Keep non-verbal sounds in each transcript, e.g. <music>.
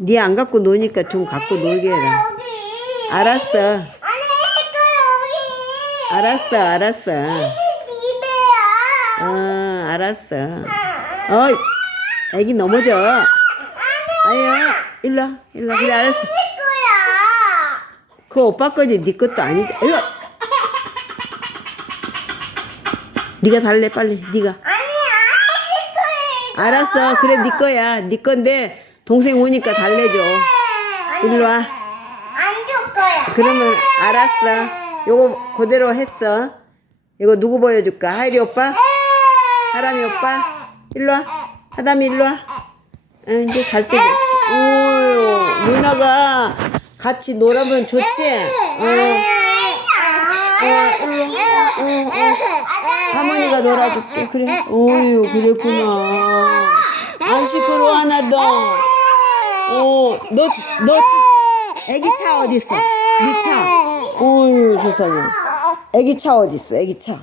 니안 갖고 노니까 좀 갖고 놀게 해라. 알았어. 알았어, 알았어. 어, 알았어. 어이, 애기 넘어져. 아유, 일로 와, 일로 와. 그래, 알았어. 그 오빠 거지, 네 것도 아니지. 일로 와. 네가 달래, 빨리. 네가. 알았어. 그래, 네 거야. 네 건데, 동생 오니까 달래줘. 일로 와. 안 줄 거야. 그러면 알았어. 요거 그대로 했어. 이거 누구 보여줄까? 하이리 오빠? 하람이 오빠? 일로 와. 하담이 일로 와. 아, 이제 잘 때. 오, 누나가 같이 놀아면 좋지? 어, 어, 일로 와. 어, 어. 할머니가 놀아줄게. 그래. 어유 그랬구나. 안 시끄러워, 하나도. 어, 너, 너 차, 애기 차 어딨어? 네 차. 어유 세상에. 애기 차 어딨어, 애기 차.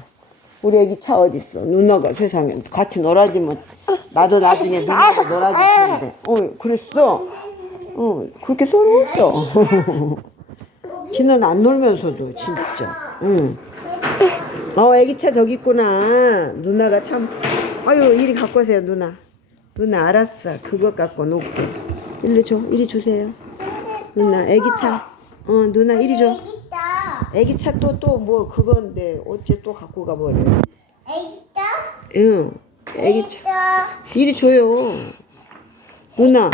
우리 애기 차 어딨어? 누나가 세상에 같이 놀아주면 나도 나중에 누나가 놀아줄 텐데. 어, 그랬어? 어, 그렇게 소리 했어. 지는 안 놀면서도 진짜. 응. 어, 애기 차 저기 있구나. 누나가 참. 아유, 이리 갖고 오세요, 누나. 누나 알았어. 그거 갖고 놓을게. 이리 줘. 이리 주세요. 누나 애기 차. 어, 누나 이리 줘. 애기 차 또 또 뭐 그건데 어째 또 갖고 가버려. 애기다. 응. 애기 차. 이리 줘요. 누나.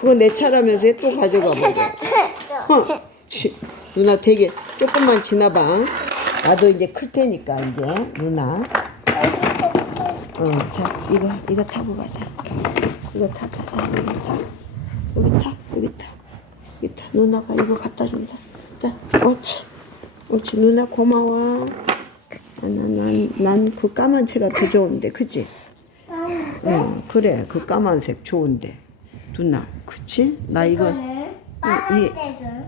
그거 내 차라면서 왜또 가져가 버려. 어, 씨, 누나 되게 조금만 지나봐. 나도 이제 클 테니까 이제 누나. 어, 자 이거 이거 타고 가자. 이거 타자, 자 여기 타. 여기 타, 여기 타, 여기 타. 누나가 이거 갖다 준다. 자, 옳지, 옳지. 누나 고마워. 난난 그 까만 채가 더 좋은데, 그지? 응, 그래. 그 까만색 좋은데. 누나, 그치? 나 이거. 어, 이,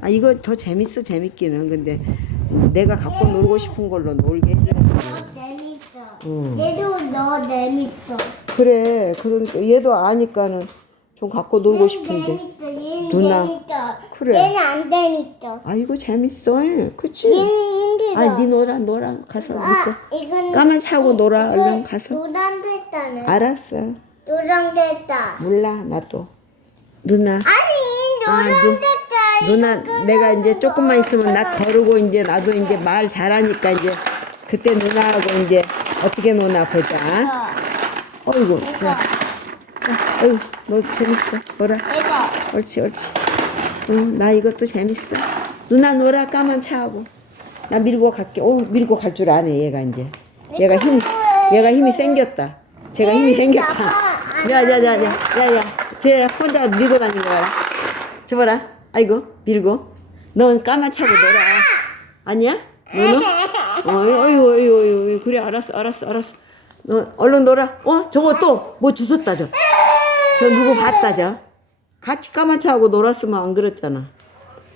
아 이거 더 재밌어 재밌기는 근데 내가 갖고 놀고 싶은 걸로 놀게 해야 돼. 재밌어. 응. 얘도 너 재밌어. 그래 그러니까 얘도 아니까는 좀 갖고 놀고 싶은데. 얘는 누나. 재밌어. 그래. 얘는 안 재밌어. 아 이거 재밌어 예. 그치? 얘는 힘들어. 아니 네 놀아 놀아 가서 아, 이건 까만 차고 놀아 이거 얼른 가서 노란 됐다네. 알았어 노란 됐다. 몰라 나도 누나 아니 아, 노란 누- 됐다. 누나 내가 이제 조금만 있으면 나 거르고 이제 나도 이제 말 잘하니까 이제 그때 누나하고 이제 어떻게 노나 보자. 어이구, 자, 자, 어이구, 너 재밌어. 놀아. 옳지, 옳지. 어, 나 이것도 재밌어. 누나 놀아, 까만 차하고. 나 밀고 갈게. 오, 밀고 갈 줄 아네, 얘가 이제. 얘가 힘, 얘가 힘이 생겼다. 제가 힘이 생겼다. 야, 야, 야, 야, 야, 야. 쟤 혼자 밀고 다니는 거 봐라. 저 봐라. 아이고, 밀고. 넌 까만 차고 놀아. 아니야? 너는? 어이, 어이구, 어이구, 어이구. 그래, 알았어, 알았어, 알았어. 너 얼른 놀아. 어? 저거 또 뭐 주웠다, 저. 저 누구 봤다, 저. 같이 까만 차하고 놀았으면 안 그랬잖아.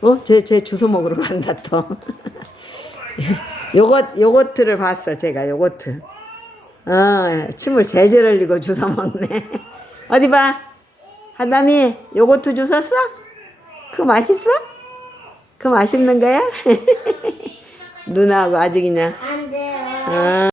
어? 제, 제 주워 먹으러 간다, 또. <laughs> 요것, 요거트를 봤어, 제가, 요거트. 어, 침을 제일 흘리고 주워 먹네. <laughs> 어디 봐. 하담이, 요거트 주웠어? 그거 맛있어? 그거 맛있는 거야? <laughs> 누나하고 그냥. 안 돼요. 어.